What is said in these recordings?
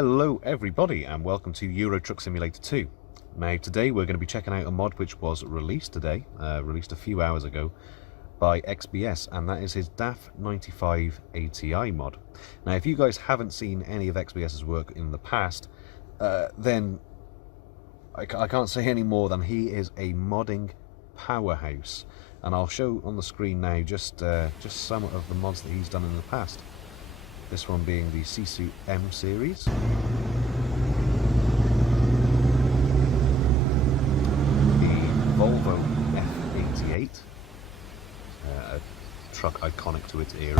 Hello everybody and welcome to Euro Truck Simulator 2. Now today we're going to be checking out a mod which was released today, released a few hours ago by XBS, and that is his DAF 95 ATI mod. Now if you guys haven't seen any of XBS's work in the past, then I can't say any more than he is a modding powerhouse, and I'll show on the screen now just some of the mods that he's done in the past. This one being the Sisu M series. The Volvo F88, a truck iconic to its era.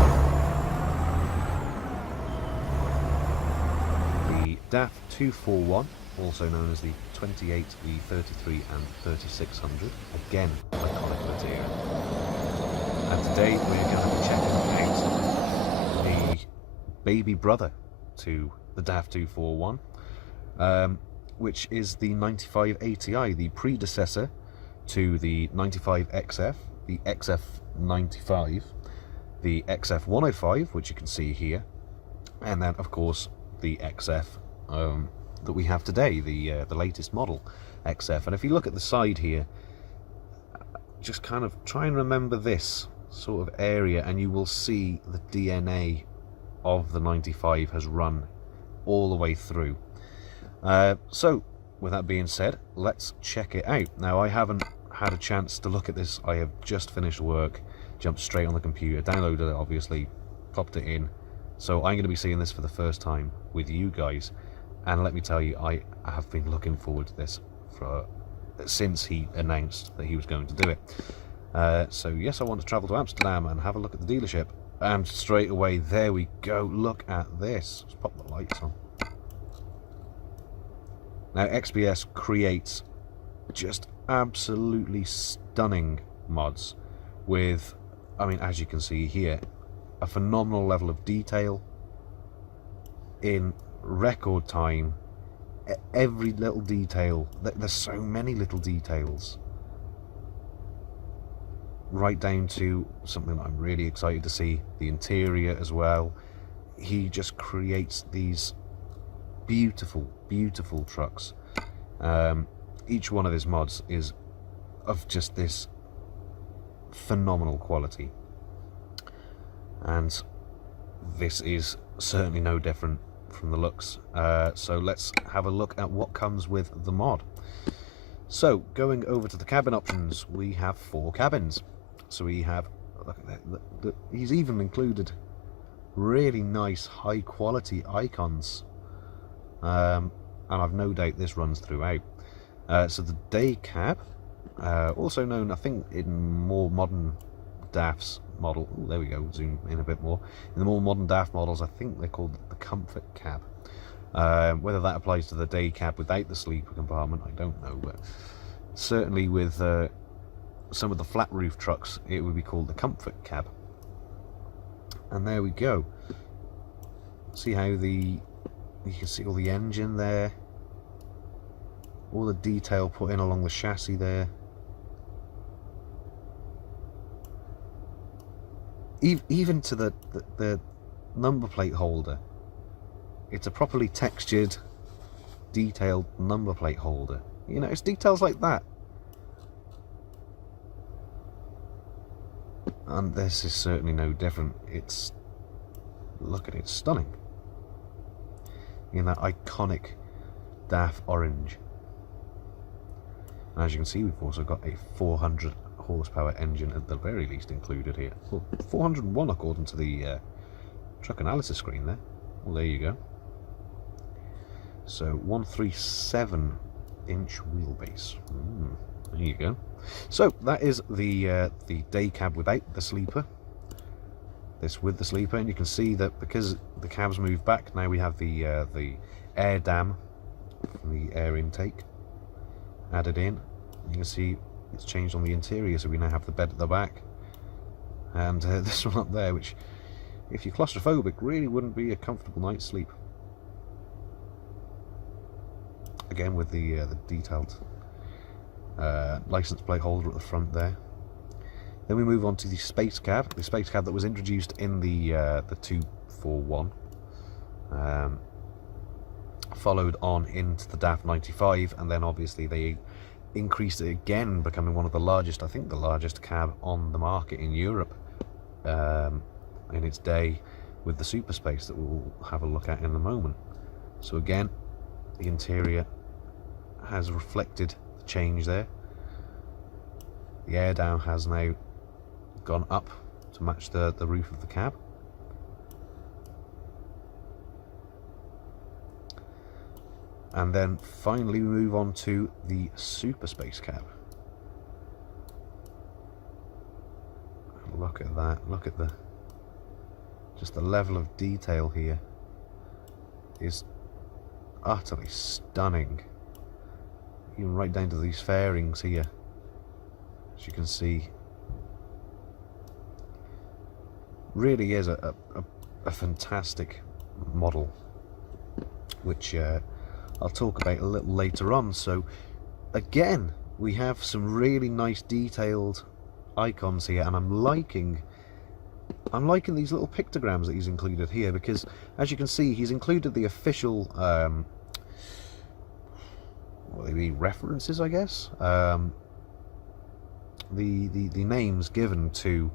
The DAF 241, also known as the 28, the 33 and 3600, again iconic to its era. And today we're going to be checking out the baby brother to the DAF 241, which is the 95 ATI, the predecessor to the 95 XF, the XF95, the XF105, which you can see here, and then of course the XF that we have today, the latest model XF. And if you look at the side here, just kind of try and remember this sort of area, and you will see the DNA of the 95 has run all the way through. So with that being said, let's check it out. Now I haven't had a chance to look at this. I have just finished work, jumped straight on the computer, downloaded it obviously, popped it in, so I'm going to be seeing this for the first time with you guys, and let me tell you, I have been looking forward to this since he announced that he was going to do it. So yes, I want to travel to Amsterdam and have a look at the dealership. And straight away, there we go. Look at this. Let's pop the lights on. Now, XBS creates just absolutely stunning mods with, I mean, as you can see here, a phenomenal level of detail in record time. Every little detail. There's so many little details. Right down to something that I'm really excited to see, the interior as well. He just creates these beautiful, beautiful trucks. Each one of his mods is of just this phenomenal quality, and this is certainly no different from the looks. So let's have a look at what comes with the mod. So going over to the cabin options, we have 4 cabins. So we have, look at that, he's even included really nice high quality icons, and I've no doubt this runs throughout. So the day cab, also known, I think, in more modern DAF's model, ooh, there we go, zoom in a bit more, in the more modern DAF models I think they're called the comfort cab. Whether that applies to the day cab without the sleeper compartment, I don't know, but certainly with some of the flat roof trucks it would be called the comfort cab. And there we go. See how you can see all the engine there, all the detail put in along the chassis there. Even to the number plate holder, it's a properly textured, detailed number plate holder. You know, it's details like that. And this is certainly no different. It's, look at it, it's stunning. In that iconic DAF orange. And as you can see, we've also got a 400 horsepower engine at the very least included here. Well, 401 according to the truck analysis screen there. Well, there you go. So 137 inch wheelbase. There you go. So that is the day cab without the sleeper. This with the sleeper, and you can see that because the cabs move back, now we have the air dam from the air intake added in. You can see it's changed on the interior, so we now have the bed at the back, and this one up there, which, if you're claustrophobic, really wouldn't be a comfortable night's sleep. Again with the detailed license plate holder at the front there. Then we move on to the space cab that was introduced in the 241. followed on into the DAF 95, and then obviously they increased it again, becoming one of the largest, I think the largest cab on the market in Europe in its day, with the Super Space that we'll have a look at in a moment. So again, the interior has reflected the change there. The air down has now gone up to match the roof of the cab. And then finally we move on to the Super Space cab. Look at that, look at just the level of detail here is utterly stunning. Even right down to these fairings here, as you can see. Really is a fantastic model, which I'll talk about a little later on. So again, we have some really nice detailed icons here, and I'm liking these little pictograms that he's included here, because as you can see, he's included the official what would they be, references, I guess, the names given to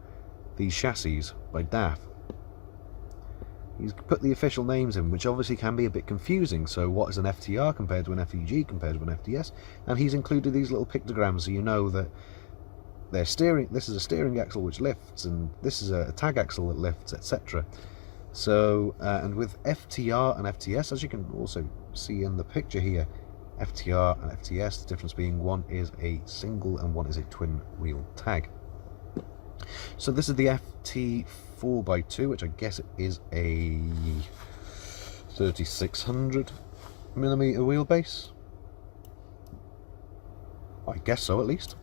these chassis by DAF. He's put the official names in, which obviously can be a bit confusing. So what is an FTR compared to an FEG compared to an FTS? And he's included these little pictograms so you know that they're steering. This is a steering axle which lifts, and this is a tag axle that lifts, etc. So and with FTR and FTS, as you can also see in the picture here, FTR and FTS, the difference being one is a single and one is a twin wheel tag. So this is the FT 4x2, which I guess it is a 3600mm wheelbase. I guess so, at least.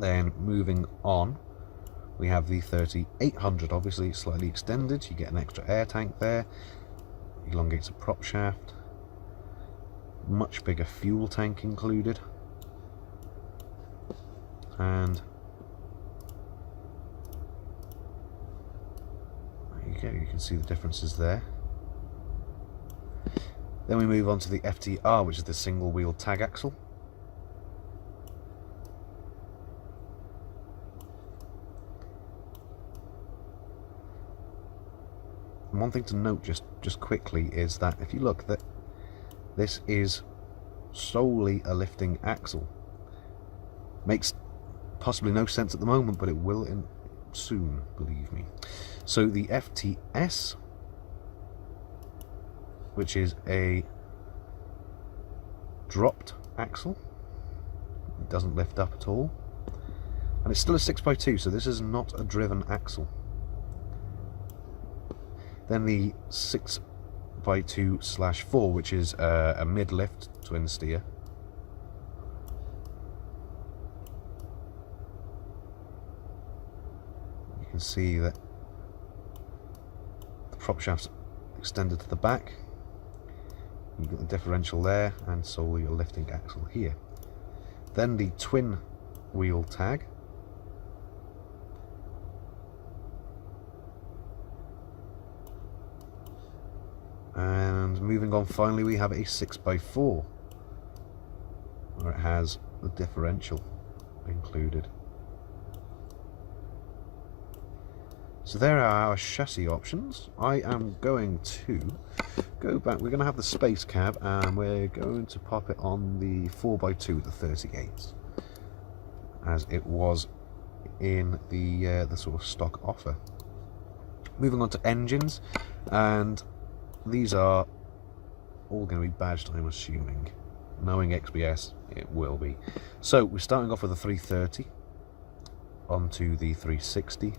Then moving on, we have the 3800, obviously slightly extended. You get an extra air tank there, elongates a prop shaft, much bigger fuel tank included, and there you can see the differences there. Then we move on to the FTR, which is the single wheel tag axle. And one thing to note just quickly is that if you look, that this is solely a lifting axle. Makes possibly no sense at the moment, but it will soon, believe me. So the FTS, which is a dropped axle, it doesn't lift up at all, and it's still a 6x2, so this is not a driven axle. Then the 6x2/4, which is a mid-lift twin steer. You can see that the prop shaft's extended to the back. You've got the differential there, and solely a lifting axle here. Then the twin wheel tag. And moving on, finally we have a 6x4, where it has the differential included. So there are our chassis options. I am going to go back. We're going to have the space cab, and we're going to pop it on the 4x2 with the 38s, as it was in the sort of stock offer. Moving on to engines, and these are all going to be badged, I'm assuming. Knowing XBS, it will be. So we're starting off with a 330, onto the 360,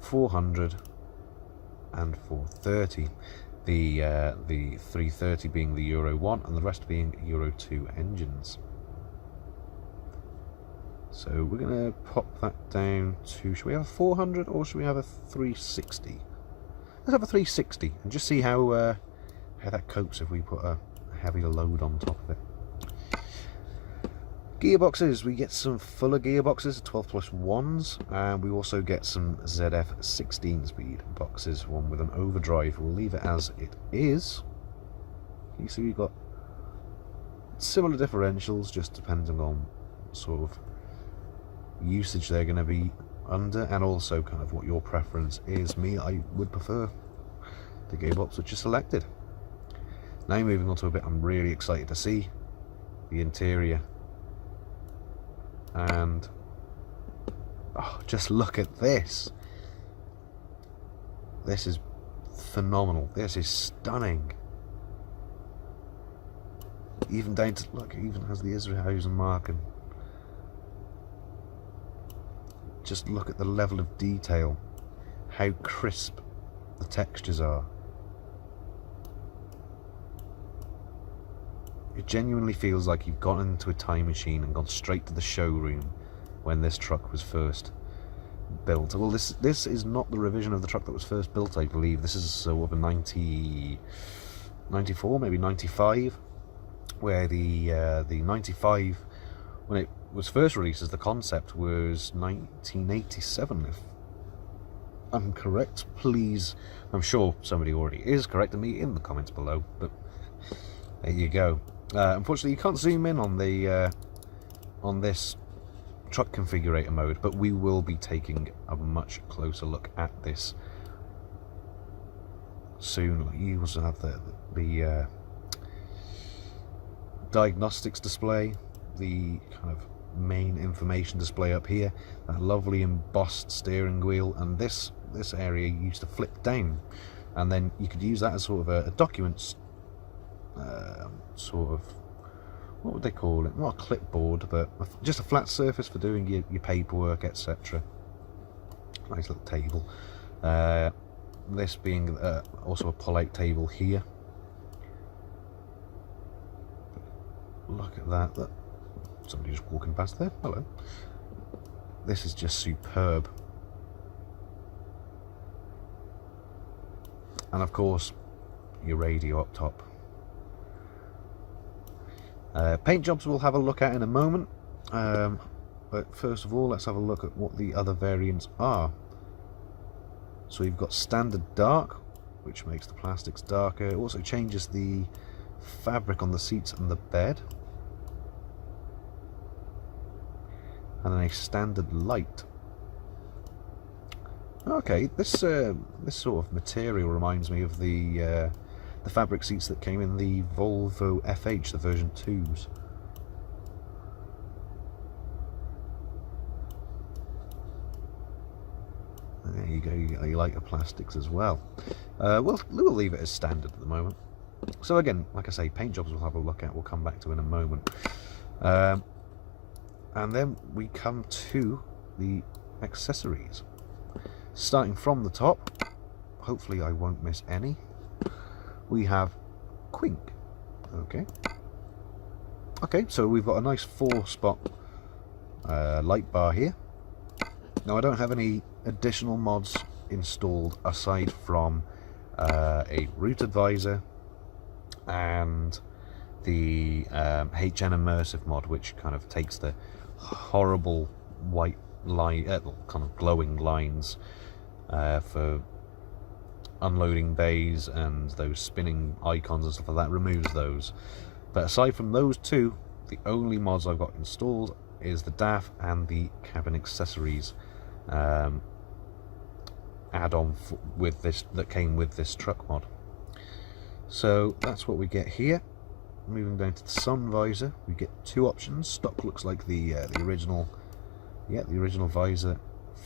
400 and 430. The 330 being the Euro 1 and the rest being Euro 2 engines. So we're going to pop that down to, should we have a 400 or should we have a 360? Let's have a 360 and just see how that copes if we put a heavier load on top of it. Gearboxes, we get some fuller gearboxes, 12+1s, and we also get some ZF 16 speed boxes, one with an overdrive. We'll leave it as it is. You see we've got similar differentials, just depending on sort of usage they're going to be under, and also kind of what your preference is. I would prefer the gearbox which is selected. Now moving on to a bit I'm really excited to see, the interior. And oh, just look at this. This is phenomenal. This is stunning. Even down to, look, it even has the Israelhausen mark, and just look at the level of detail, how crisp the textures are. It genuinely feels like you've gone into a time machine and gone straight to the showroom when this truck was first built. Well, this is not the revision of the truck that was first built, I believe. This is sort of a 94, maybe 95, where the 95, when it was first released as the concept, was 1987, if I'm correct. Please, I'm sure somebody already is correcting me in the comments below, but there you go. Unfortunately, you can't zoom in on the on this truck configurator mode, but we will be taking a much closer look at this soon. You also have the diagnostics display, the kind of main information display up here, that lovely embossed steering wheel, and this area used to flip down, and then you could use that as sort of a document, sort of, what would they call it? Not a clipboard, but just a flat surface for doing your paperwork, etc. Nice little table. This being also a pull-out table here. Look at that. Somebody just walking past there. Hello. This is just superb. And of course, your radio up top. Paint jobs we'll have a look at in a moment, but first of all let's have a look at what the other variants are. So we've got standard dark, which makes the plastics darker. It also changes the fabric on the seats and the bed. And then a standard light. Okay, this sort of material reminds me of the fabric seats that came in the Volvo FH, the version 2s. There you go, you get your lighter plastics as well. We'll leave it as standard at the moment. So again, like I say, paint jobs we'll have a look at, we'll come back to in a moment. And then we come to the accessories. Starting from the top, hopefully I won't miss any. We have Quink. Okay, so we've got a nice 4-spot light bar here. Now I don't have any additional mods installed aside from a route advisor and the HN immersive mod, which kind of takes the horrible white line, kind of glowing lines for unloading bays and those spinning icons and stuff like that, removes those. But aside from those two, the only mods I've got installed is the DAF and the cabin accessories add-on with this that came with this truck mod. So that's what we get here. Moving down to the sun visor, we get two options. Stock looks like the original, the original visor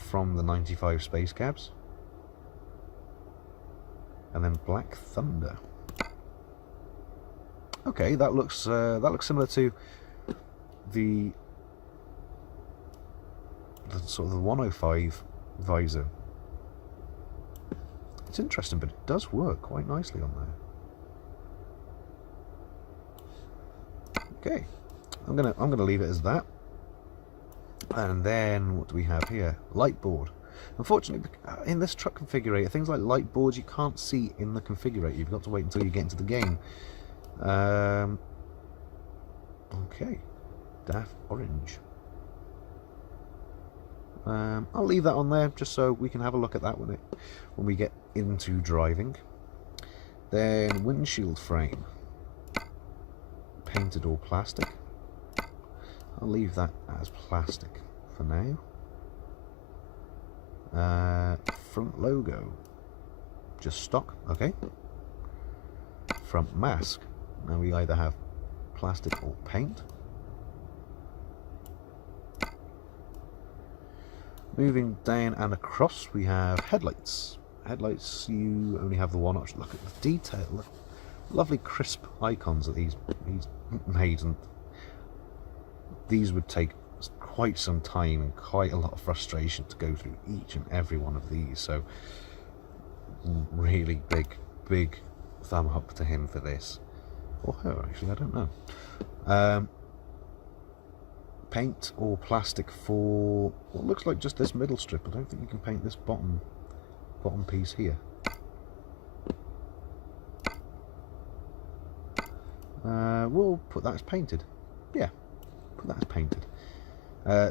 from the 95 space cabs. And then Black Thunder. Okay, that looks similar to the sort of the 105 visor. It's interesting, but it does work quite nicely on there. Okay, I'm gonna leave it as that. And then what do we have here? Light board. Unfortunately, in this truck configurator, things like light boards you can't see in the configurator. You've got to wait until you get into the game. Okay, DAF orange. I'll leave that on there just so we can have a look at that when we get into driving. Then windshield frame. painted or plastic. I'll leave that as plastic for now. Front logo, just stock, okay. Front mask, now we either have plastic or paint. Moving down and across, we have headlights. Headlights, you only have the one option. Look at the detail, look, lovely crisp icons that he's made, and these would take quite some time and quite a lot of frustration to go through each and every one of these, so really big thumb up to him for this, or her actually, I don't know. Paint or plastic for what looks like just this middle strip. I don't think you can paint this bottom piece here. We'll put that as painted. Yeah, put that as painted.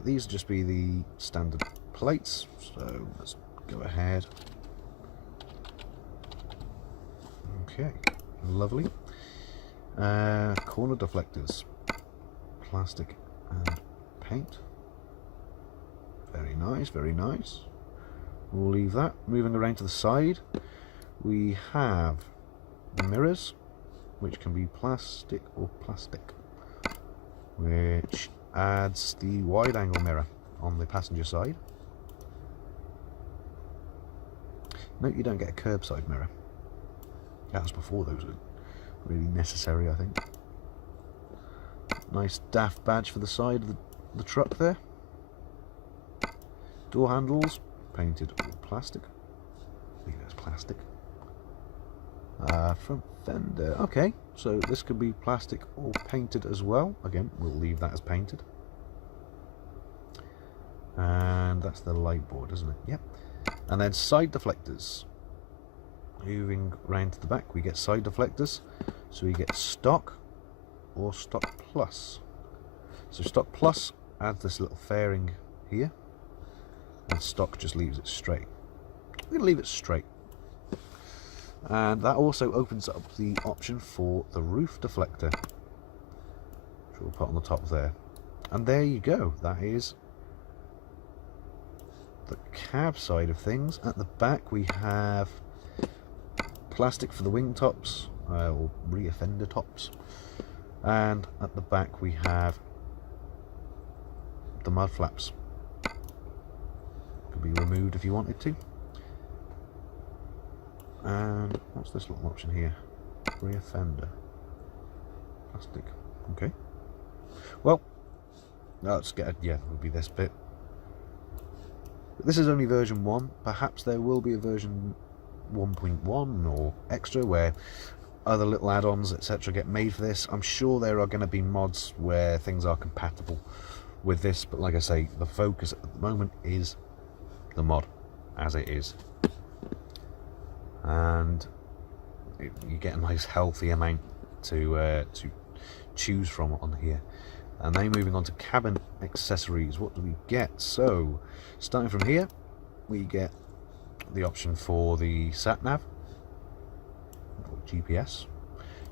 These will just be the standard plates, so let's go ahead. Okay, lovely. Corner deflectors, plastic and paint. Very nice, very nice. We'll leave that. Moving around to the side, we have mirrors, which can be plastic or plastic, which adds the wide angle mirror on the passenger side. Note you don't get a curbside mirror. That was before those were really necessary, I think. Nice DAF badge for the side of the truck there. Door handles, painted or plastic. I think that's plastic. Front fender, okay, so this could be plastic or painted as well. Again, we'll leave that as painted. And that's the light board, isn't it? Yep. And then side deflectors. Moving round to the back, we get side deflectors. So we get stock or stock plus. So stock plus adds this little fairing here, and stock just leaves it straight. We're going to leave it straight. And that also opens up the option for the roof deflector, which we'll put on the top there. And there you go, that is the cab side of things. At the back we have plastic for the wing tops, or rear fender tops, and at the back we have the mud flaps. Could be removed if you wanted to. And what's this little option here? Rear fender, plastic. Okay. Well, let's get yeah, it would be this bit. But this is only version 1. Perhaps there will be a version 1.1 or extra where other little add-ons etc. get made for this. I'm sure there are going to be mods where things are compatible with this, but like I say, the focus at the moment is the mod as it is, and you get a nice healthy amount to choose from on here. And then moving on to cabin accessories, what do we get? So starting from here, we get the option for the sat nav or GPS,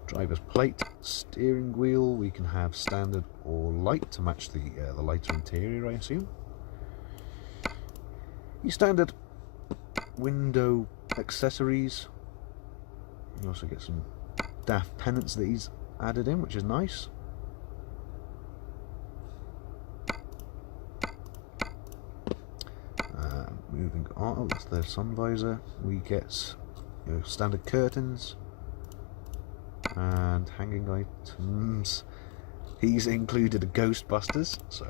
driver's plate, steering wheel. We can have standard or light to match the lighter interior, I assume. Your standard window accessories. You also get some DAF pennants that he's added in, which is nice. Moving on, oh, that's the sun visor. We get standard curtains and hanging items. He's included a Ghostbusters, so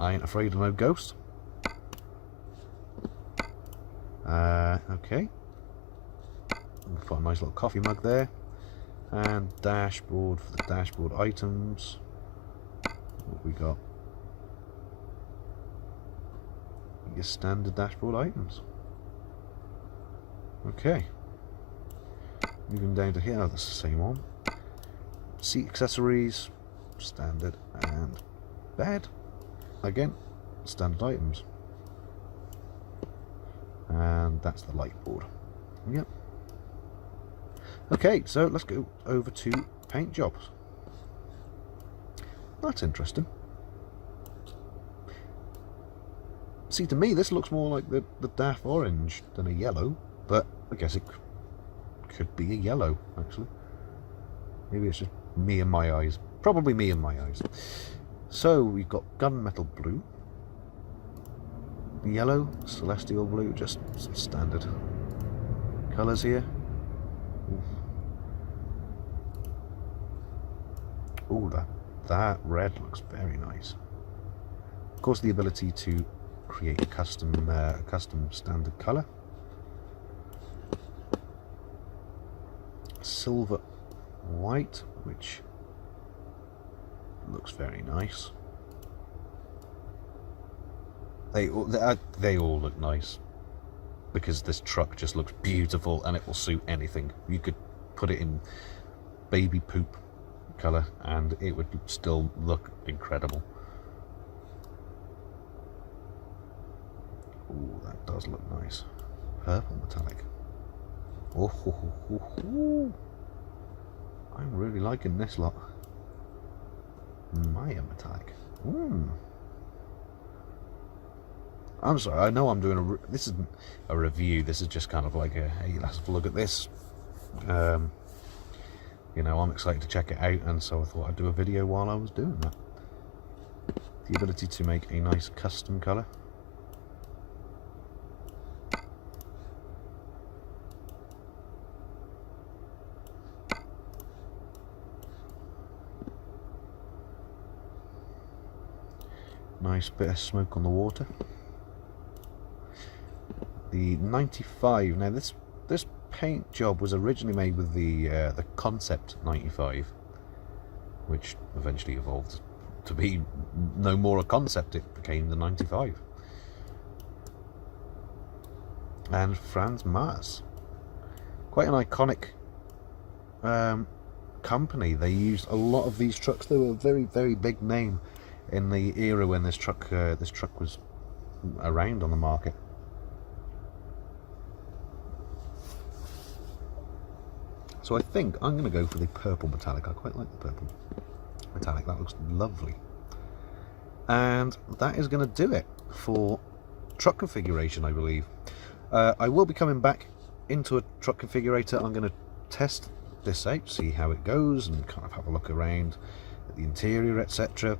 I ain't afraid of no ghost. Okay. We've got a nice little coffee mug there, and dashboard for the dashboard items. What we got? Your standard dashboard items. Okay. Moving down to here, that's the same one. Seat accessories, standard, and bed. Again, standard items. And that's the light board. Yep. Okay, so let's go over to paint jobs. That's interesting. See, to me, this looks more like the DAF orange than a yellow, but I guess it could be a yellow, actually. Maybe it's just me and my eyes. Probably me and my eyes. So, we've got gunmetal blue, yellow, celestial blue, just some standard colours here. Ooh, that red looks very nice. Of course, the ability to create a custom standard colour. Silver white, which looks very nice. They all look nice because this truck just looks beautiful and it will suit anything. You could put it in baby poop colour and it would still look incredible. Ooh, that does look nice. Purple metallic. Oh, ho, ho, ho, ho. I'm really liking this lot. Maya metallic. I'm sorry, I know I'm doing this isn't a review, this is just kind of like a, hey, let's have a look at this. You know, I'm excited to check it out, and so I thought I'd do a video while I was doing that. The ability to make a nice custom colour. Nice bit of smoke on the water. The 95. Now this paint job was originally made with the Concept 95, which eventually evolved to be no more a concept. It became the 95. And Franz Mars, quite an iconic company. They used a lot of these trucks. They were a very, very big name in the era when this truck was around on the market. So I think I'm going to go for the purple metallic. I quite like the purple metallic. That looks lovely. And that is going to do it for truck configuration, I believe. I will be coming back into a truck configurator. I'm going to test this out, see how it goes, and kind of have a look around at the interior, etc.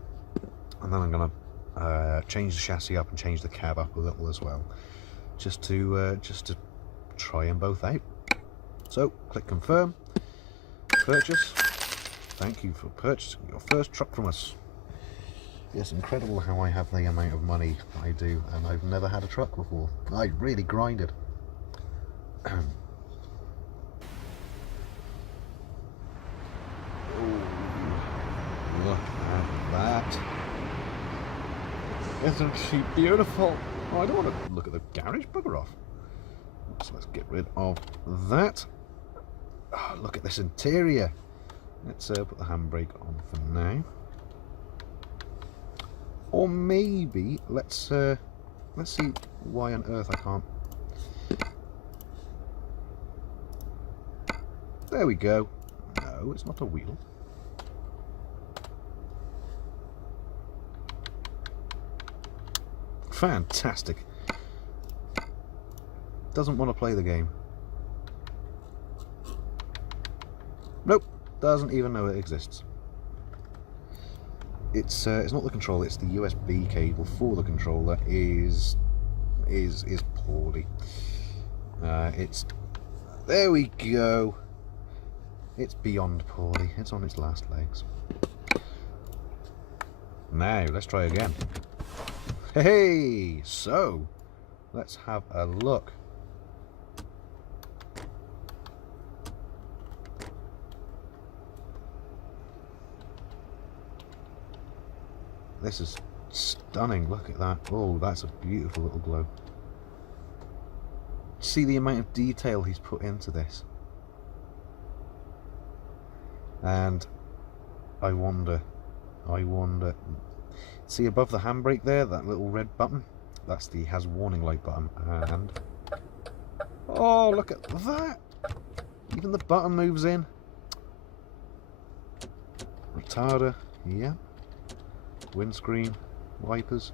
And then I'm going to change the chassis up and change the cab up a little as well, just to try them both out. So click confirm, purchase. Thank you for purchasing your first truck from us. It's incredible how I have the amount of money I do, and I've never had a truck before. I really grinded. Ooh, look at that. Isn't she beautiful? Oh, I don't want to look at the garage, bugger off. So let's get rid of that. Oh, look at this interior. Let's put the handbrake on for now. Or maybe let's see why on earth I can't. There we go. No, it's not a wheel. Fantastic. Doesn't want to play the game. Nope, doesn't even know it exists. It's not the controller, it's the USB cable for the controller is poorly. There we go. It's beyond poorly. It's on its last legs. Now let's try again. Hey, so let's have a look. This is stunning. Look at that. Oh, that's a beautiful little glow. See the amount of detail he's put into this. And I wonder, see above the handbrake there, that little red button? That's the has warning light button. And oh, look at that. Even the button moves in. Retarder, yeah. windscreen wipers.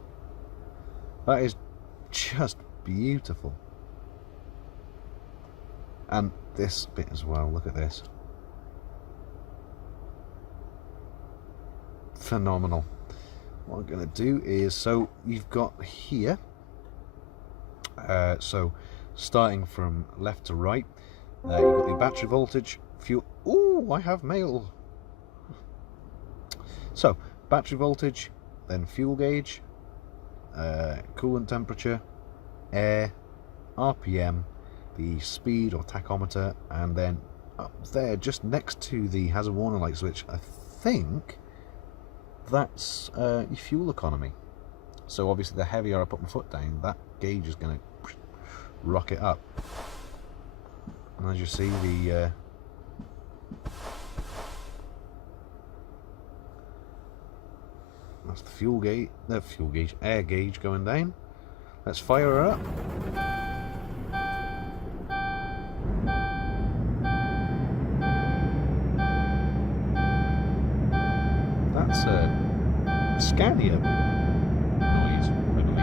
That is just beautiful. And this bit as well, look at this. Phenomenal. What I'm going to do is, so you've got here, so starting from left to right, you've got the battery voltage, fuel. Ooh, I have mail. So battery voltage, then fuel gauge, coolant temperature, air, RPM, the speed or tachometer, and then up there just next to the hazard warning light switch, I think that's your fuel economy. So obviously the heavier I put my foot down, that gauge is going to rocket up. And as you see, the that's the air gauge going down. Let's fire her up. That's a Scania noise, I believe.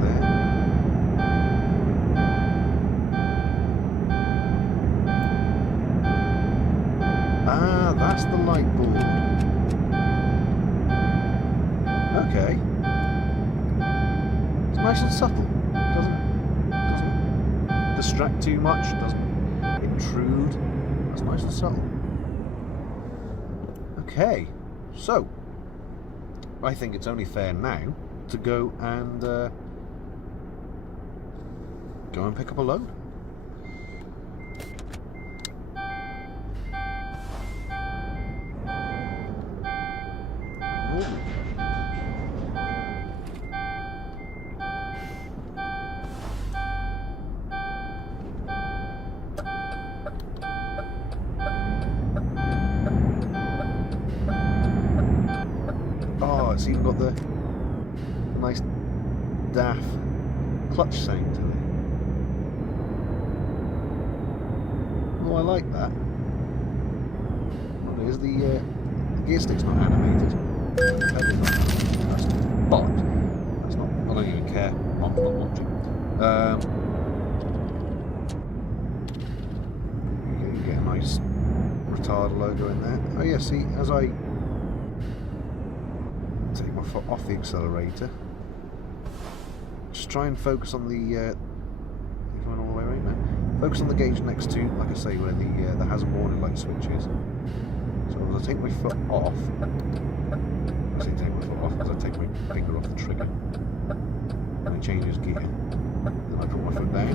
There. Ah, that's the light board. Okay. It's nice and subtle. Doesn't distract too much, doesn't intrude. That's nice and subtle. Okay, so I think it's only fair now to go and pick up a load. Oh, it's even got the nice DAF clutch sound to it. Oh, I like that. Well, there's the gear stick's not animated. Pedal's not animated. But that's not. I don't even care. I'm not watching. You get a nice retard logo in there. Oh yeah, see, as I take my foot off the accelerator, just try and focus on the going all the way right now. Focus on the gauge next to, like I say, where the hazard warning light switch is. So as I take my foot off, I say take my foot off, as I take my finger off the trigger, and it changes gear. Then I drop my foot down.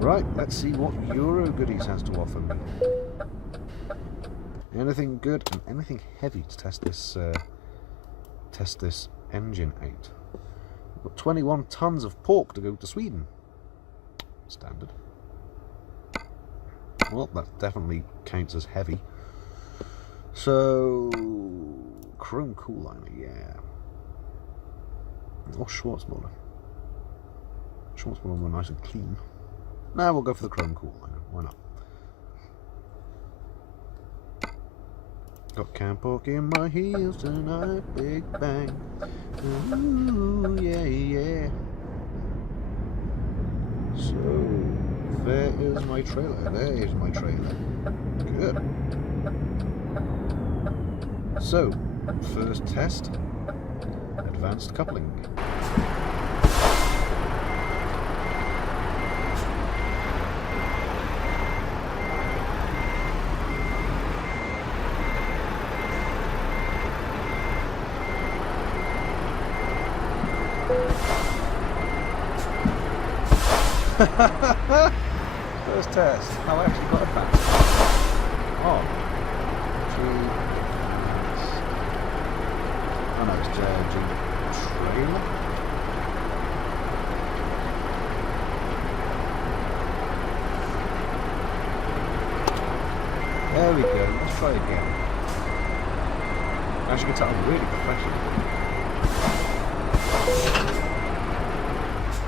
Right, let's see what Euro Goodies has to offer me. Anything good and anything heavy to test this engine out. We've got 21 tons of pork to go to Sweden. Standard. Well, that definitely counts as heavy. So, chrome cooliner, yeah. Or Schwarzmoller. Schwarzmoller were nice and clean. Now we'll go for the chrome cooliner. Why not? Got can pork in my heels tonight, big bang. Ooh, yeah, yeah. So, there is my trailer. There is my trailer. Good. So, first test, advanced coupling. First test. Oh, I actually got a pass. Oh. Oh no, it's G trailer. There we go. Let's try again. As you can tell, I'm really professional.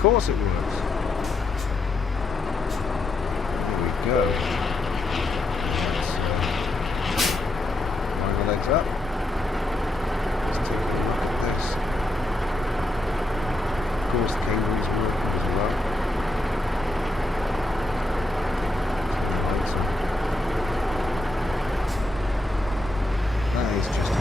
course it works. Here we go. Line the legs up. Let's take a look at this. Of course the cable is working as well. That is just a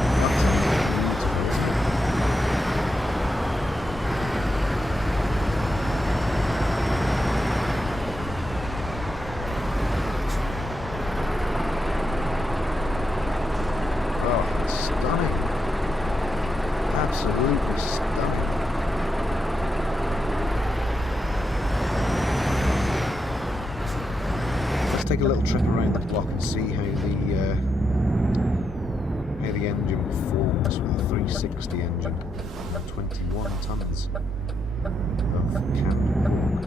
absolutely stunning. Let's take a little trip around the block and see how the engine performs with a 360 engine, 21 tons of canned pork.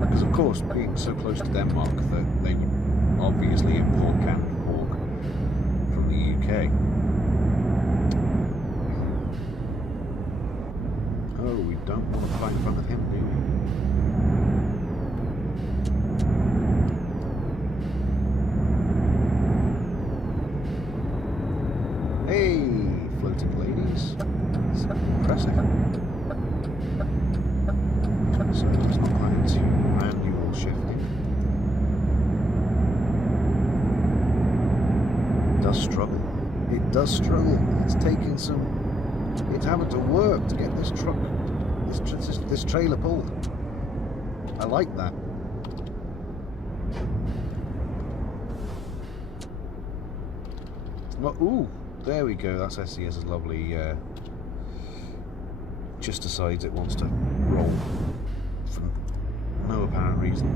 Because of course, being so close to Denmark, that they would obviously import canned pork from the UK. Oh, we don't want to fight in front of him, do we? Hey, floating ladies. It's impressive. So it's not going to manual shifting. Struggle. It does struggle. It's taking some. It's having to work to get this truck, this trailer pulled. I like that. Well, ooh, there we go. That's SCS's lovely. Just decides it wants to roll for no apparent reason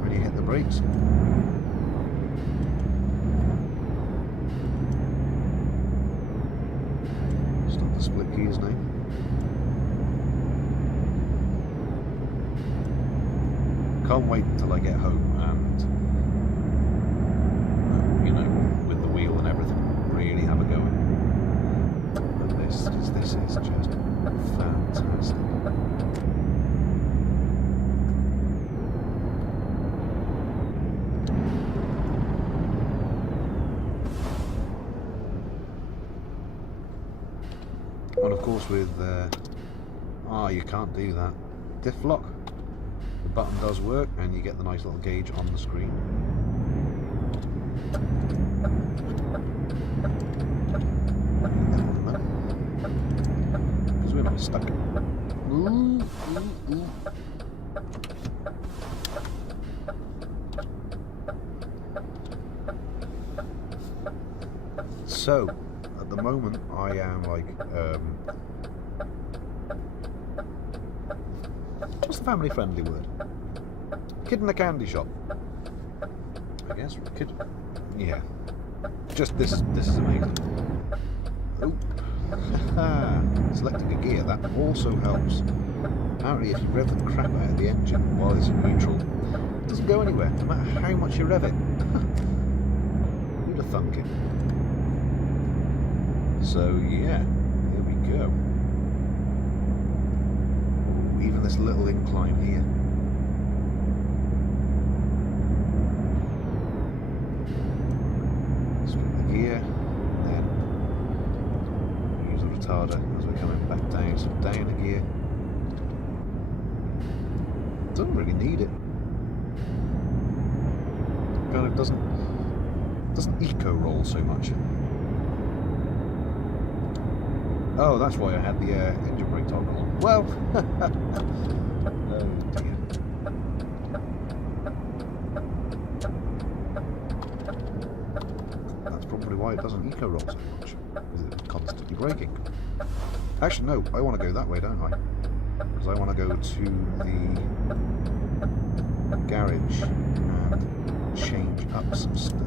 when you hit the brakes. Split gears now. Can't wait until I get home and, you know, with the wheel and everything, really have a go at it. But this is just fantastic. And of course with, you can't do that. Diff lock. The button does work and you get the nice little gauge on the screen. Because we're not stuck. Ooh, ooh, ooh. So, at the moment I am like, what's the family friendly word? Kid in a candy shop, I guess. Kid, yeah. Just this is amazing. Oh, selecting a gear, that also helps. Apparently if you rev the crap out of the engine while it's in neutral, it doesn't go anywhere, no matter how much you rev it. Who'd have thunk it? So yeah, here we go. Ooh, even this little incline here. Split the gear, then use the retarder as we're coming back down. So down a gear. Doesn't really need it. Kind of doesn't eco roll so much. Oh, that's why I had the engine brake toggle on. Well, oh dear. That's probably why it doesn't eco roll so much, because it's constantly braking. Actually, no, I want to go that way, don't I? Because I want to go to the garage and change up some stuff.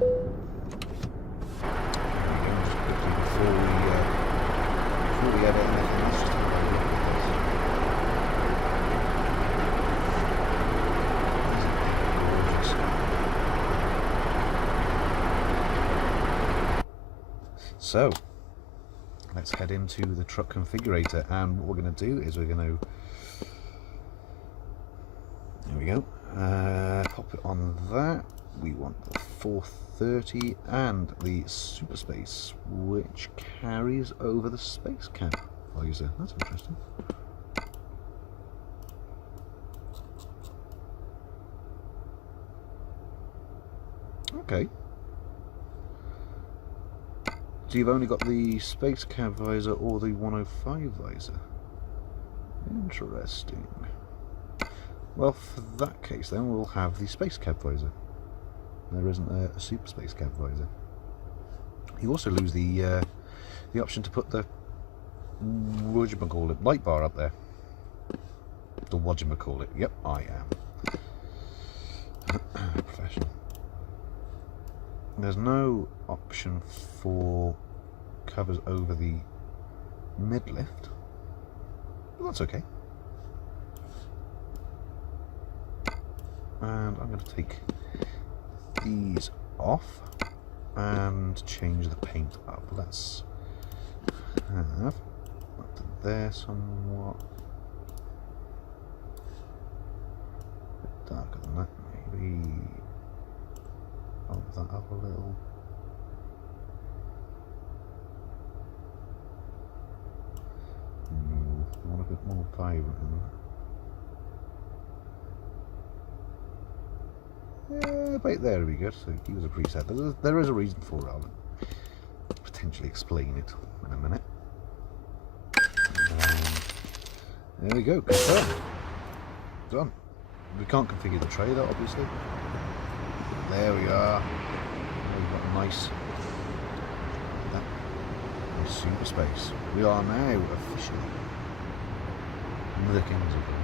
Just quickly before we edit anything, let's just have a look at this. So, let's head into the truck configurator, and what we're going to do is we're going to, there we go, pop it on that. We want the 430 and the super space, which carries over the space cab visor. That's interesting. Okay. So you've only got the space cab visor or the 105 visor. Interesting. Well, for that case then we'll have the space cab visor. There isn't a super space cab visor. You also lose the option to put the whatchamacallit light bar up there. The whatchamacallit. Yep, I am. Professional. There's no option for covers over the mid-lift, but that's okay. And I'm going to take these off and change the paint up. Let's have up to there somewhat. A bit darker than that, maybe. Bump that up a little. I want a bit more vibrant in that. Yeah, about there would be good. So use a preset. There is a reason for it. I'll potentially explain it in a minute. There we go. Confirmed. Done. We can't configure the trailer, obviously. There we are. We've got a nice super space. We are now officially in the kings of God.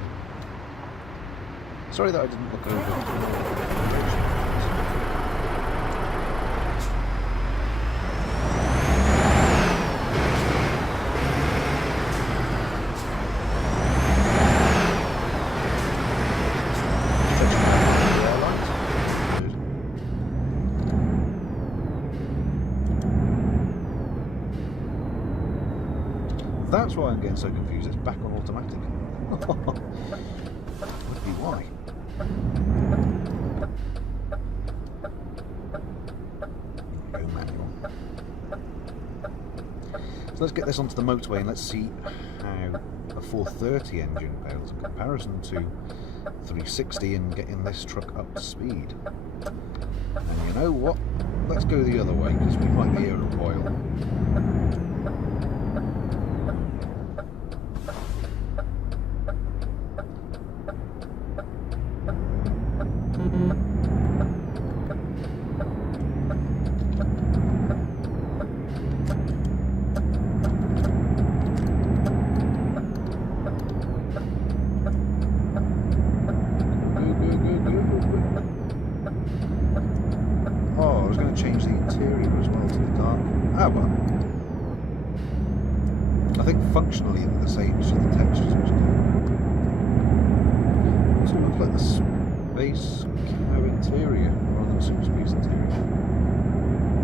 Sorry that I didn't look over. That's why I'm getting so confused. It's back on automatic. Would be why. Go manual. So let's get this onto the motorway and let's see how a 430 engine fails in comparison to 360 and getting this truck up to speed. And you know what? Let's go the other way because we might be here a while. Change the interior as well to the dark. Ah well. I think functionally they're the same, so the textures are different. It looks like the space cab interior rather than super space interior.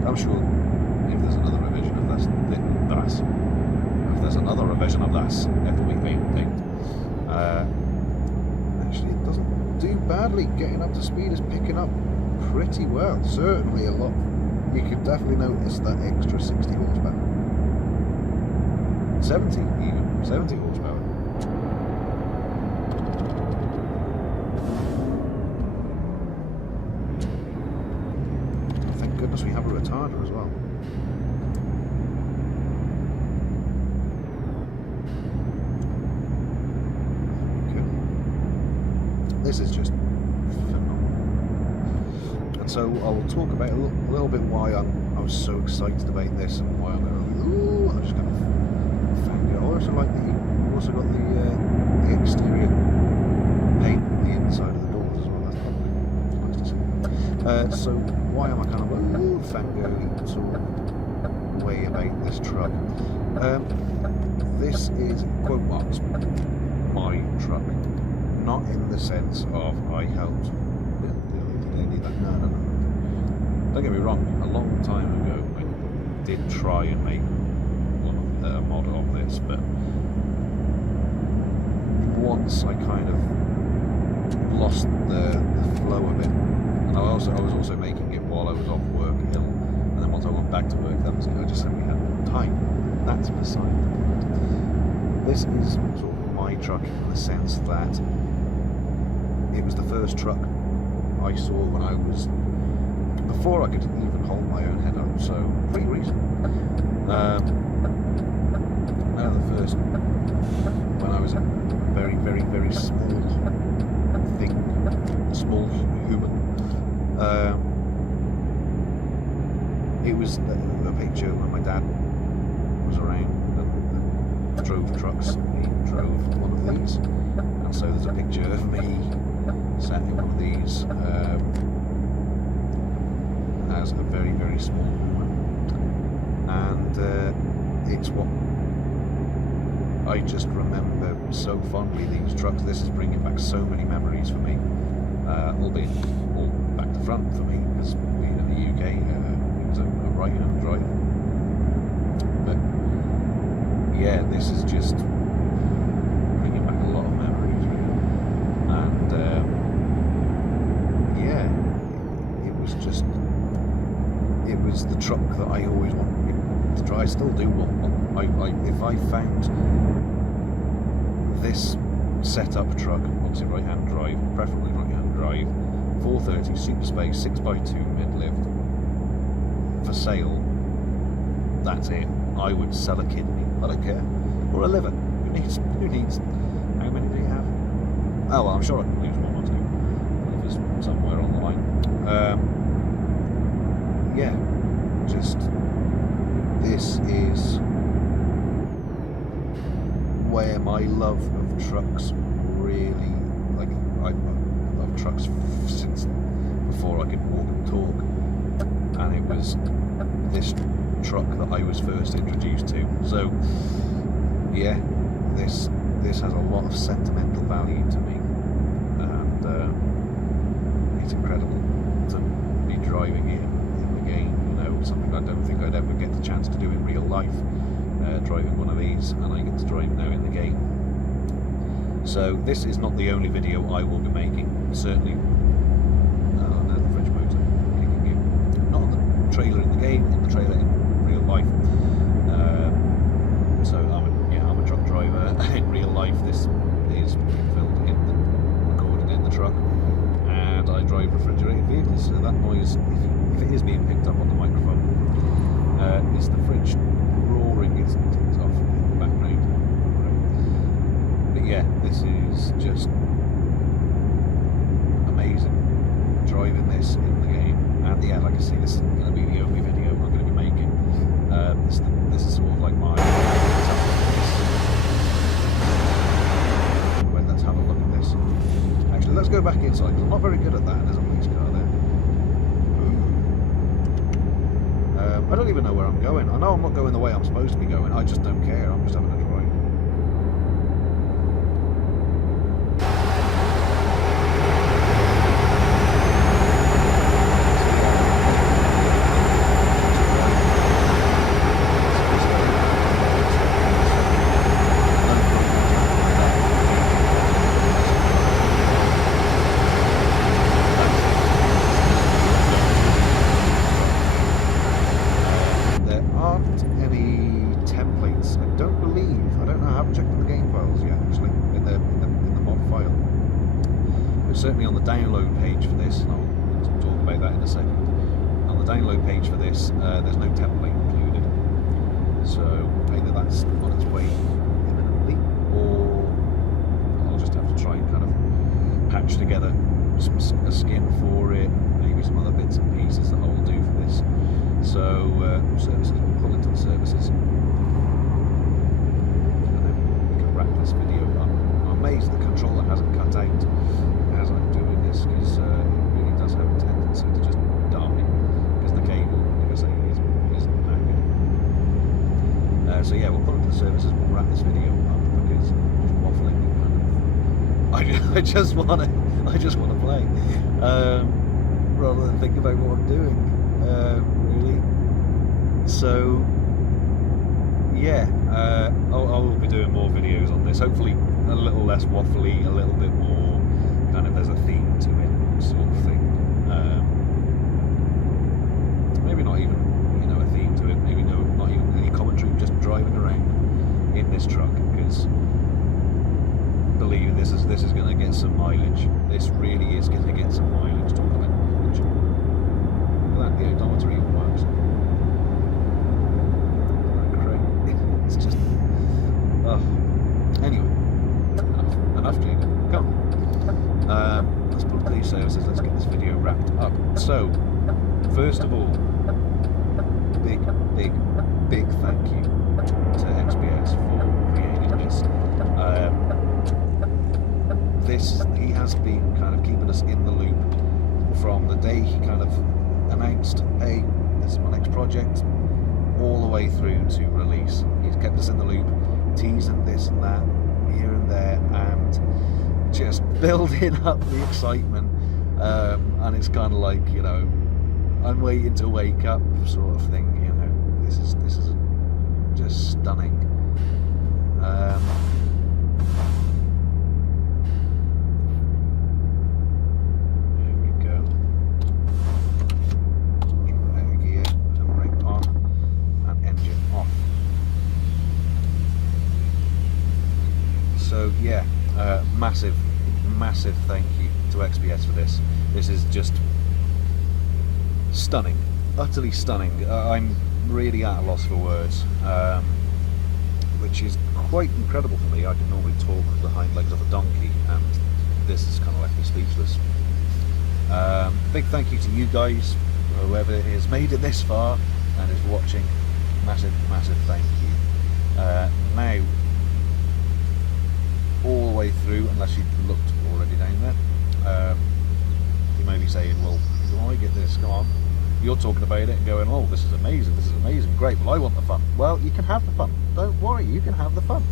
I'm sure if there's another revision of this, if there's another revision of this, it'll be paint. Actually, it doesn't do badly. Getting up to speed is picking up pretty well, certainly a lot. You could definitely notice that extra 60 horsepower. 70 even, 70 horsepower. Thank goodness we have a retarder as well. Okay. This is just so I'll talk about a little bit why I was so excited about this and why I'm just kind of found it. I also like that you've also got the exterior paint on the inside of the doors as well. That's lovely. It's nice to see. So why am I kind of fangirling sort of way about this truck? This is, quote marks, my truck. Not in the sense of I helped build that. No. Don't get me wrong, a long time ago I did try and make a mod of this, but once I kind of lost the flow of it, and I was also making it while I was off work ill, and then once I went back to work, that was it. I just simply had no time. That's beside the point. This is sort of my truck in the sense that it was the first truck I saw when I was, before I could even hold my own head up, so pretty recent. The first, when I was a very, very, very small thing, small human, it was a picture when my dad was around and drove trucks. He drove one of these, and so there's a picture of me sat in one of these as a very, very small woman, and it's what I just remember so fondly, these trucks. This is bringing back so many memories for me, albeit all back to front for me, because being in the UK, it was a right-hand drive. But yeah, this is just bringing back a lot of memories, really. And yeah, it was the truck that I always wanted to try. I still do want one. If I found this setup truck, obviously right-hand drive, preferably right-hand drive, 430 Super Space 6x2 mid-lift for sale, that's it. I would sell a kidney, I don't care, or a liver. Who needs? How many do you have? Oh well, I'm sure I can lose one or two livers somewhere on the line. Yeah, just this is where my love of trucks really, like, I've loved trucks since before I could walk and talk, and it was this truck that I was first introduced to. So yeah, this has a lot of sentimental value to me, and it's incredible to be driving it in the game. You know, something I don't think I'd ever get the chance to do in real life. Driving one of these, and I get to drive now in the game. So this is not the only video I will be making. Certainly, there's the French motor kicking in. Not on the trailer in the game, in the trailer in real life. So I'm a truck driver in real life. This is filmed recorded in the truck, and I drive refrigerated vehicles. So that noise, if it is being picked up on the microphone, is the fridge roaring its tits off in the background. But yeah, this is just amazing driving this in the game. And yeah, like I say, this isn't going to be the only video I'm going to be making. This is sort of like my... Well, let's have a look at this. Actually, let's go back inside, because I'm not very good at that. There's a police car there. I don't even know where I'm going. I know I'm not going the way I'm supposed to be going. I just don't care. I'm just having a drive. Certainly on the download page for this, and I'll talk about that in a second. On the download page for this, there's no template included. So either that's on its way imminently, or I'll just have to try and kind of patch together a skin for it, maybe some other bits and pieces that I will do for this. So services, we'll pull into the services, and then we can wrap this video up. I'm amazed the controller hasn't cut out as I'm doing this, because it really does have a tendency to just So yeah, we'll put up the services. We'll wrap this video up because I'm just waffling. I just want to play, rather than think about what I'm doing. Really. So yeah, I will be doing more videos on this. Hopefully, a little less waffly, a little bit more kind of there's a theme to it, sort of thing. Maybe not even a theme to it. Maybe not even any commentary. Just driving around in this truck because. Believe this is going to get some mileage. This really is going to get some mileage. Talk about mileage. Look at that, the odometer even works. It's just. Anyway, enough Jacob. Come on. Let's put up these services. Let's get this video wrapped up. So, first of all, big thank you to XBS for creating this. He has been kind of keeping us in the loop from the day he kind of announced, hey, this is my next project, all the way through to release. He's kept us in the loop, teasing this and that, here and there, and just building up the excitement. And it's kind of like, I'm waiting to wake up sort of thing. This is just stunning. So yeah, massive thank you to XBS for this. This is just stunning, utterly stunning. I'm really at a loss for words, which is quite incredible for me. I can normally talk the hind legs of a donkey, and this has kind of left me speechless. Big thank you to you guys, whoever has made it this far and is watching. Massive thank you. Now, all the way through, unless you've looked already down there, you may be saying, well, do I get this? Come on. You're talking about it and going, oh, this is amazing, great, well, I want the fun. Well, you can have the fun. Don't worry, you can have the fun.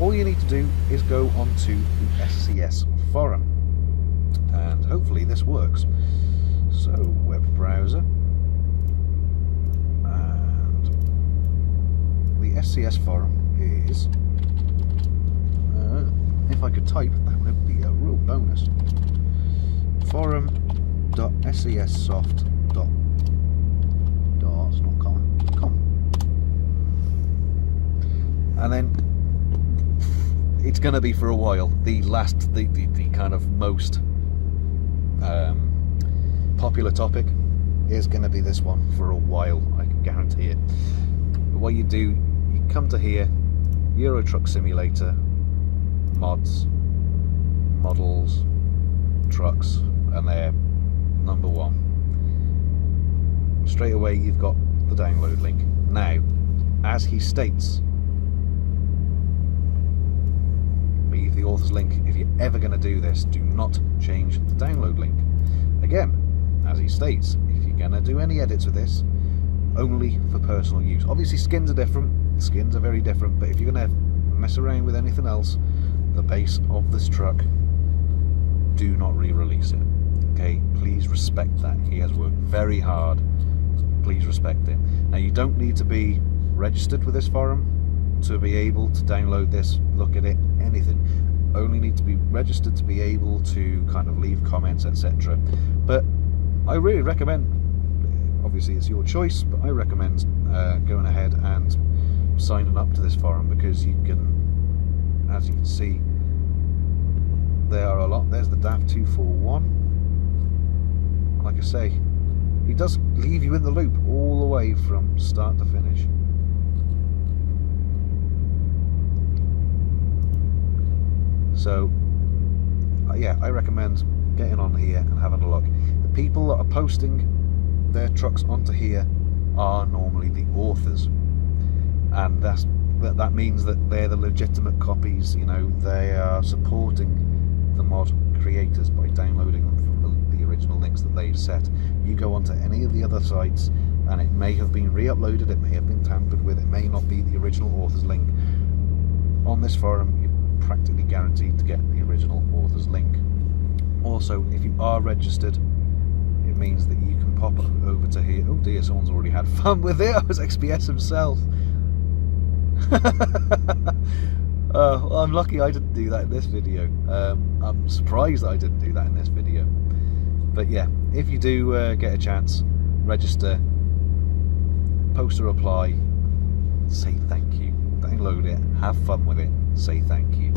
All you need to do is go onto the SCS Forum, and hopefully this works. So, web browser, and the SCS Forum is, if I could type, that would be a real bonus. forum.scsoft.com. And then it's going to be for a while the kind of most popular topic is going to be this one for a while, I can guarantee it. But what you do, you come to here, Euro Truck Simulator, mods, models, trucks, and they're number one. Straight away you've got the download link. Now, as he states, leave the author's link. If you're ever going to do this, do not change the download link. Again, as he states, if you're going to do any edits with this, only for personal use. Obviously skins are different, skins are very different, but if you're going to mess around with anything else, the base of this truck, do not re-release it. Okay, please respect that. He has worked very hard. Please respect it. Now, you don't need to be registered with this forum to be able to download this, look at it, anything. Only need to be registered to be able to kind of leave comments, etc. But I really recommend, obviously it's your choice, but I recommend going ahead and signing up to this forum, because you can, as you can see, there are a lot. There's the DAF 241. Like I say, he does leave you in the loop all the way from start to finish. So yeah, I recommend getting on here and having a look. The people that are posting their trucks onto here are normally the authors, and that means that they're the legitimate copies. They are supporting the mod creators by downloading them from the original links that they've set. You go onto any of the other sites, and it may have been re-uploaded, it may have been tampered with, it may not be the original author's link. On this forum, you're practically guaranteed to get the original author's link. Also, if you are registered, it means that you can pop over to here. Oh dear, someone's already had fun with it. I was XBS himself. Well, I'm lucky I didn't do that in this video. I'm surprised that I didn't do that in this video. But yeah, if you do get a chance, register, post a reply, say thank you, download it, have fun with it, say thank you.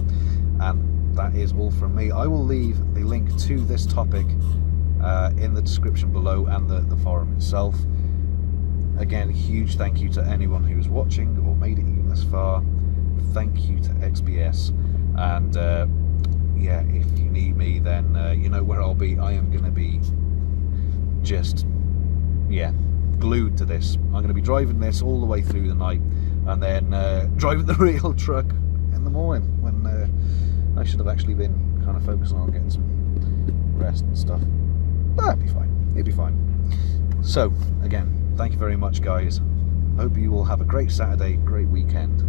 And that is all from me. I will leave the link to this topic in the description below, and the forum itself. Again, huge thank you to anyone who's watching or made it even this far. Thank you to XBS, and yeah, if you need me, then you know where I'll be. I am going to be just, yeah, glued to this. I'm going to be driving this all the way through the night, and then driving the real truck in the morning, when I should have actually been kind of focusing on getting some rest and stuff. But that'd be fine. It'd be fine. So, again, thank you very much, guys. Hope you all have a great Saturday, great weekend.